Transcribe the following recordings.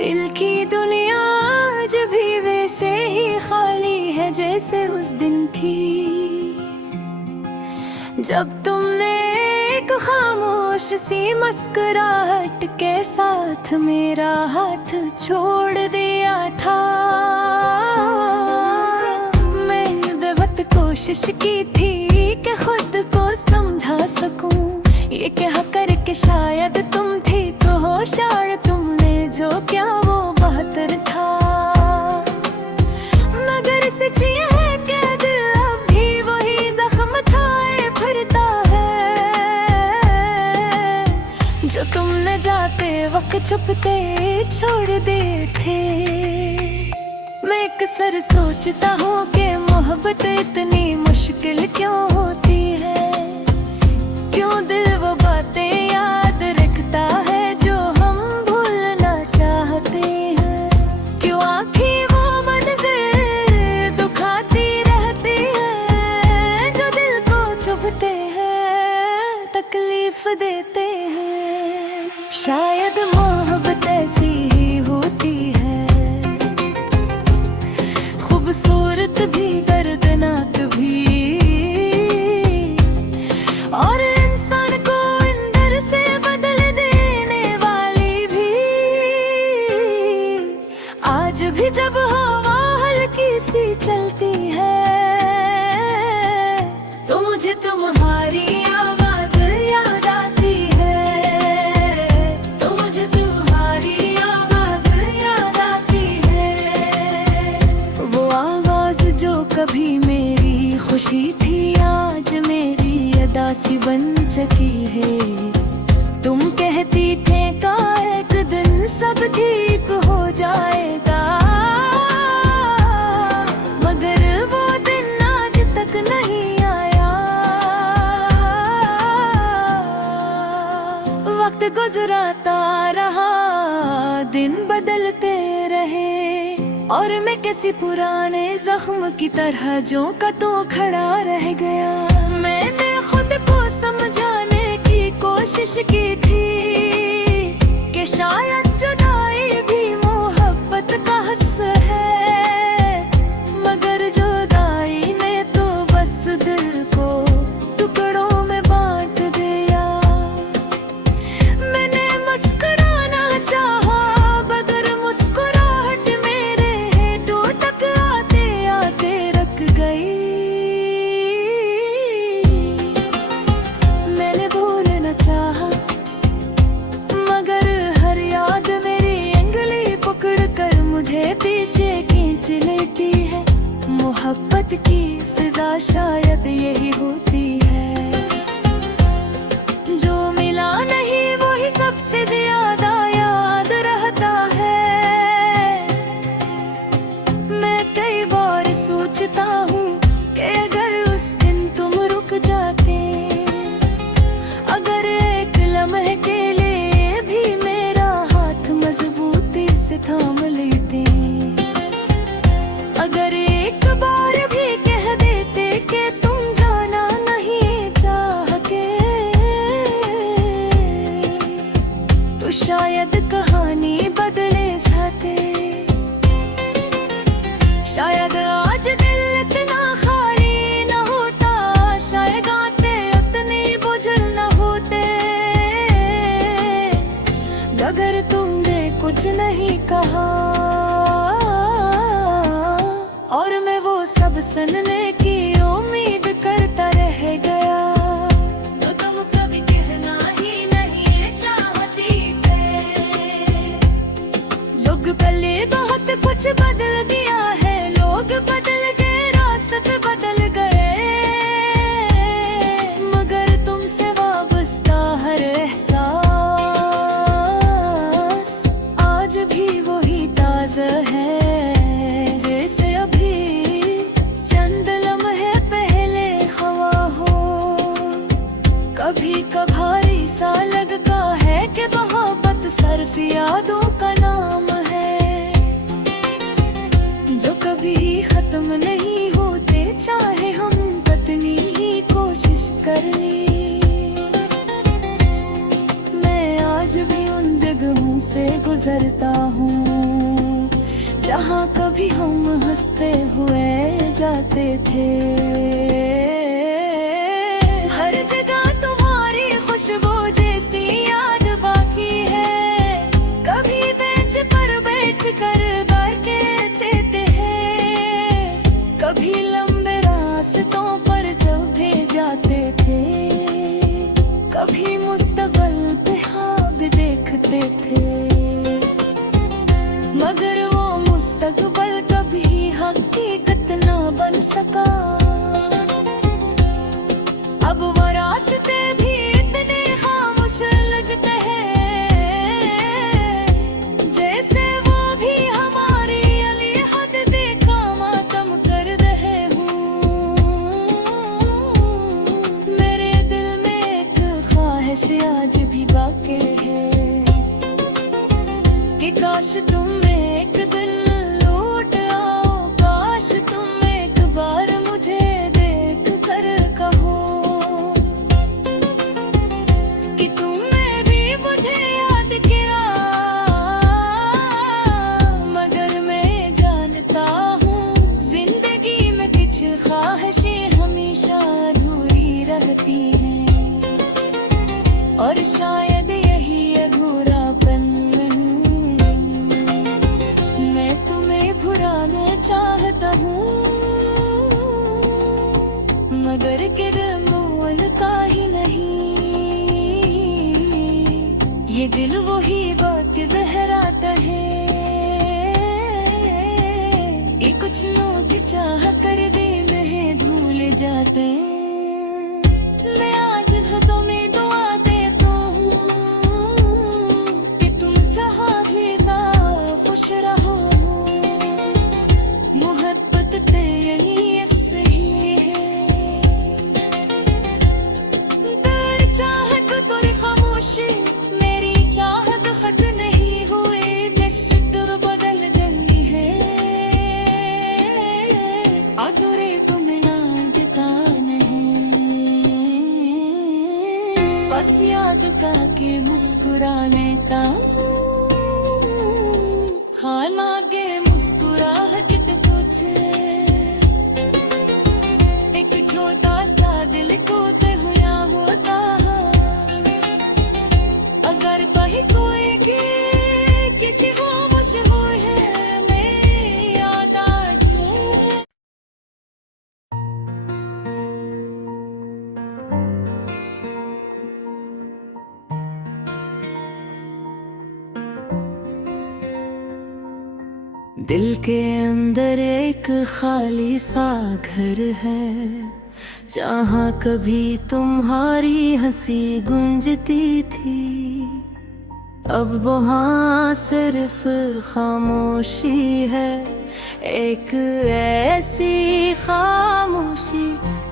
दिल की दुनिया आज भी वैसे ही खाली है जैसे उस दिन थी, जब तुमने एक खामोश सी मुस्कुराहट के साथ मेरा हाथ छोड़ दिया था। मैंने बहुत कोशिश की थी कि खुद को समझा सकूं, ये कह कर के शायद तुम थी तो होशियार, तुमने जो क्या वो बेहतर था। मगर सच ये है कि दिल अब भी वही जख्म खाए फिरता है, जो तुमने जाते वक्त छुपते छोड़ दिए थे। मैं अक्सर सोचता हूँ कि मोहब्बत इतनी मुश्किल क्यों होती है, क्यों दिल वो बातें याद रखता है जो हम भूलना चाहते हैं, क्यों आँखें वो मंज़र दुखाती रहती है जो दिल को चुभते हैं, तकलीफ देते हैं। शायद मोहब्बत ऐसी ही होती है, खूबसूरत भी दर्दनाक भी, और इंसान को अंदर से बदल देने वाली भी। आज भी जब हवा हल्की सी चलती है तो मुझे तुम्हारी आवाज याद आती है, तो मुझे तुम्हारी आवाज याद आती है। वो आवाज जो कभी मेरी खुशी थी आज मेरी सी बन चुकी है। तुम कहती थे का एक दिन सब ठीक हो जाएगा, मगर वो दिन आज तक नहीं आया। वक्त गुजराता रहा, दिन बदलते रहे, और मैं किसी पुराने जख्म की तरह जो का तो खड़ा रह गया। मैंने खुद को समझाने की कोशिश की थी कि शायद जुदाई भी मोहब्बत का हिस्सा है, मगर जुदाई ने तो बस दिल को टुकड़ों में बांट दिया। मैंने मुस्कुराना चाहा मगर मुस्कुराहट मेरे होठों तक आते आते रख गई। मुझे पीछे खींच लेती है, मोहब्बत की सजा शायद यही होती है। जो मिला नहीं वही सबसे ज्यादा याद रहता है। मैं कई बार सोचता हूँ कि अगर उस दिन तुम रुक जाते, अगर एक लम्हे के लिए भी मेरा हाथ मजबूती से थाम लेते, अगर एक बार भी कह देते कि तुम जाना नहीं चाहते, तो शायद कहानी बदले जाते। शायद आज दिल इतना खाली न होता, शायद गाते उतने बुझल न होते, अगर तुमने कुछ नहीं कहा और मैं वो सब सुनने की उम्मीद करता रह गया। तो तुम कभी कहना ही नहीं चाहती थे। लोग पहले बहुत कुछ बदल दिया है, लोग बदल गए, रास्ते बदल गए, मगर तुमसे वाबस्ता हर एहसास आज भी वही ताज़ा है जैसे अभी चंद लम्हे पहले हवा हो। कभी कभारी सा लगता है कि मोहब्बत सिर्फ यादों का नाम है, जो कभी खत्म नहीं होते, चाहे हम कितनी ही कोशिश कर ले। मैं आज भी उन जगहों से गुजरता हूँ, जहाँ कभी हम हंसते हुए जाते थे। हर जगह तुम्हारी खुशबू जैसी याद बाकी है, कभी बेंच पर बैठ कर बातें देते हैं, कभी लंबे रास्तों पर जब भी जाते थे, कभी मुस्तकबिल पे ख्वाब देखते थे, मगर वो मुस्तकबिल कभी हकीकत ना बन सका। अब वो रास्ते भी इतने खामोश लगते हैं, जैसे वो भी हमारी अली हद देखा मातम कर रहे हूँ। मेरे दिल में एक ख्वाहिश आज भी बाकी है कि काश तुम एक दिन लौट आओ, काश तुम एक बार मुझे देख कर कहो कि तुमने भी मुझे याद किया। मगर मैं जानता हूँ जिंदगी में कुछ ख्वाहिशें हमेशा अधूरी रहती हैं, और शायद यही अधूरापन मैं तुम्हें भुलाना चाहता हूँ, मगर किरमोल का ही नहीं। ये दिल वही बात बहराता है, ये कुछ लोग चाह कर दिल है भूल जाते। मैं आज तुम्हें दुआ देता हूँ कि तुम चाहेगा खुश रहो, मोहब्बत ते यही सही है। तेरी चाहत तेरी खामोशी मेरी चाहत खत नहीं हुई, निश्चित बदल गई है। अधूरे तुम ना बिता नहीं, बस याद का के मुस्कुरा लेता हूँ। हालांकि मुस्कुराहट तुझे एक छोटा सा दिल को ते हुआ होता, अगर कहीं कोई किसी खामोश हुए है मैं याद आ जाए। दिल के अंदर एक खाली सा घर है, जहाँ कभी तुम्हारी हंसी गूंजती थी। अब वहाँ सिर्फ खामोशी है, एक ऐसी खामोशी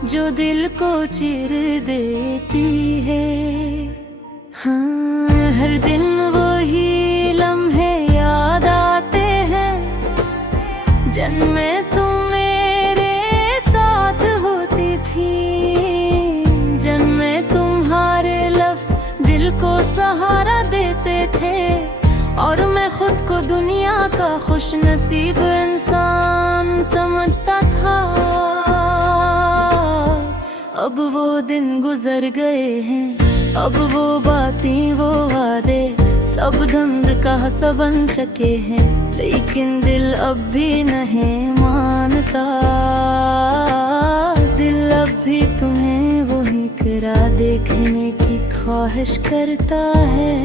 जो दिल को चीर देती है। हाँ, हर दिन वही लम्हे याद आते हैं, जन्में तुम मेरे साथ होती थी, जन्में तुम्हारे लफ्ज़ दिल को सहारा देते थे, और मैं खुद को दुनिया का खुश नसीब इंसान समझता था। अब वो दिन गुजर गए हैं, अब वो बातें वो वादे सब धुंध का सा बन चुके हैं, लेकिन दिल अब भी नहीं मानता। दिल अब भी तुम्हें वही करा देखने की ख्वाहिश करता है।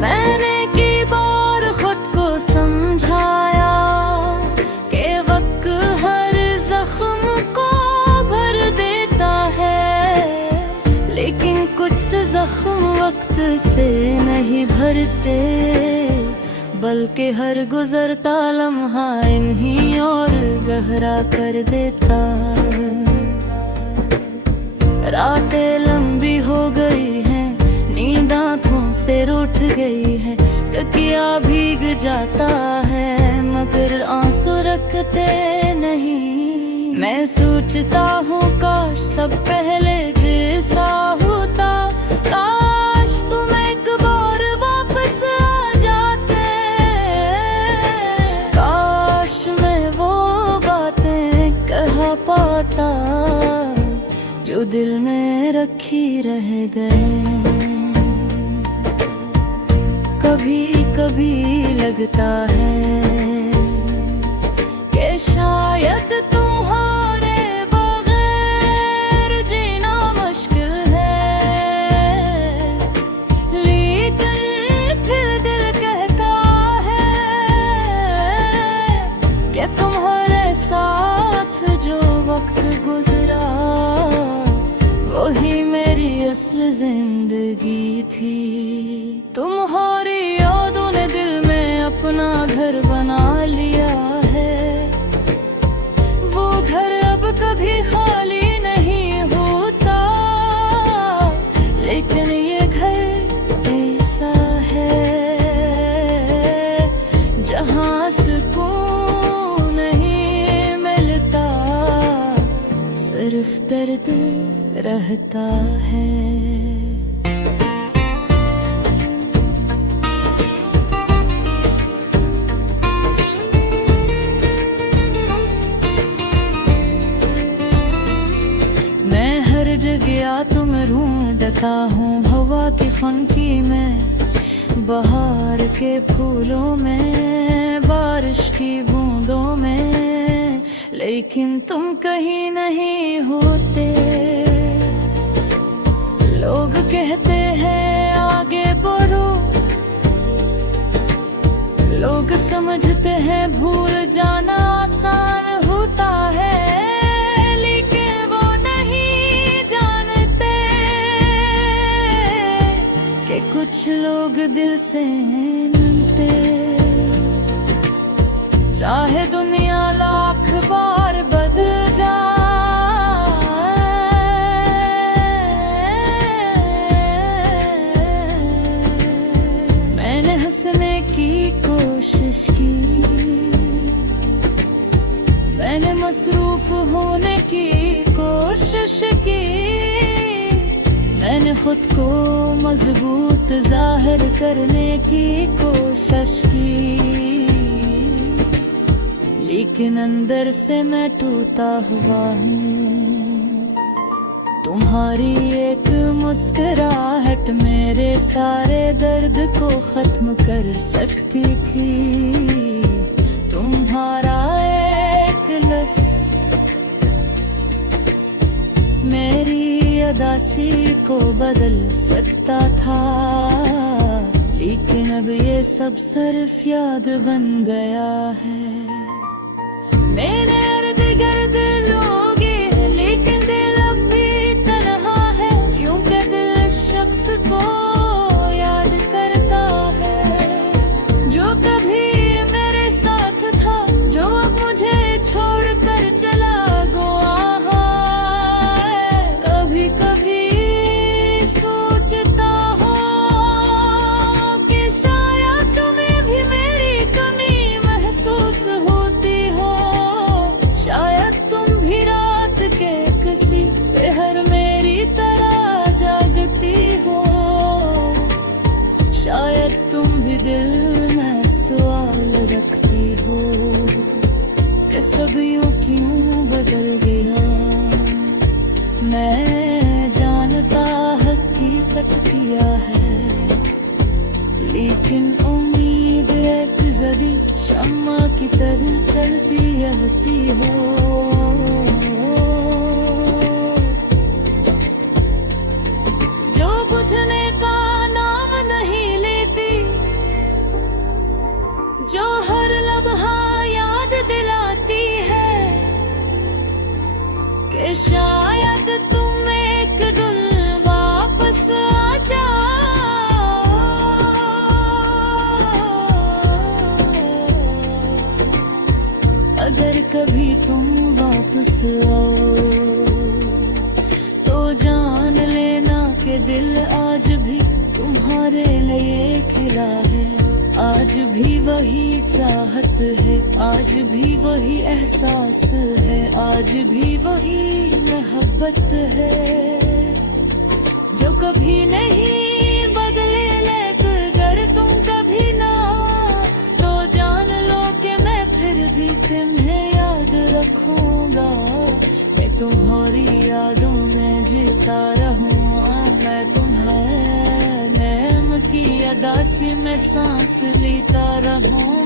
मैंने की बार खुद को समझाया कि वक्त हर जख्म को भर देता है, लेकिन कुछ जख्म वक्त से नहीं भरते, बल्कि हर गुजरता लम्हा इन्हीं और गहरा कर देता। रातें लंबी हो गई हैं, नींद आँखों से रूठ गई है, तकिया भीग जाता है मगर आंसू रखते नहीं। मैं सोचता हूँ काश सब पहले जैसा होता, काश तुम एक बार बता जो दिल में रखी रह गए। कभी कभी लगता है कि शायद तुम्हारे बगैर जीना मुश्किल है, लेकिन फिर दिल कहता है कि तुम्हारे साथ जो वक्त गुजरा वही मेरी असल जिंदगी थी। तुम्हारी यादों ने दिल में अपना घर बना लिया है, वो घर अब कभी खाली नहीं होता, लेकिन ये घर ऐसा है जहाँ सुकून नहीं मिलता, सिर्फ दर्द रहता है। गया तुम ढूंढता हूँ हवा की फनकी में, बहार के फूलों में, बारिश की बूंदों में, लेकिन तुम कहीं नहीं होते। लोग कहते हैं आगे बढ़ो, लोग समझते हैं भूल जाना आसान होता है, कुछ लोग दिल से मिलते, चाहे दुनिया लाख बार बदल जाए। मैंने हंसने की कोशिश की, मैंने मसरूफ होने की कोशिश की, मैंने खुद को मजबूत जाहिर करने की कोशिश की, लेकिन अंदर से मैं टूटा हुआ हूँ। तुम्हारी एक मुस्कुराहट मेरे सारे दर्द को खत्म कर सकती थी, तुम्हारा एक लफ्ज़ मेरी उदासी को बदल सकता था, लेकिन अब ये सब सिर्फ याद बन गया है। मेरे इर्द गिर्द लोग हैं, लेकिन दिल अब भी तन्हा है, यूं के दिल शख्स को याद करता है जो कभी मेरे साथ था, जो अब मुझे छोड़कर चला गया। शायद तुम भी दिल में सवाल रखती हो कि सब यूं क्यों बदल गया। मैं जानता हकीकत किया है, लेकिन उम्मीद एक जरी शम्मा की तरह चलती रहती हो। जो बुझने का जो हर लम्हा याद दिलाती है कि शायद तुम एक दिन वापस आ जाओ। अगर कभी तुम वापस आओ तो जान लेना कि दिल आज भी तुम्हारे लिए खिला है, आज भी वही चाहत है, आज भी वही एहसास है, आज भी वही मोहब्बत है जो कभी नहीं बदले। अगर तुम कभी ना तो जान लो कि मैं फिर भी तुम्हें याद रखूंगा। मैं तुम प्यासी मैं सांस लेता रहूं।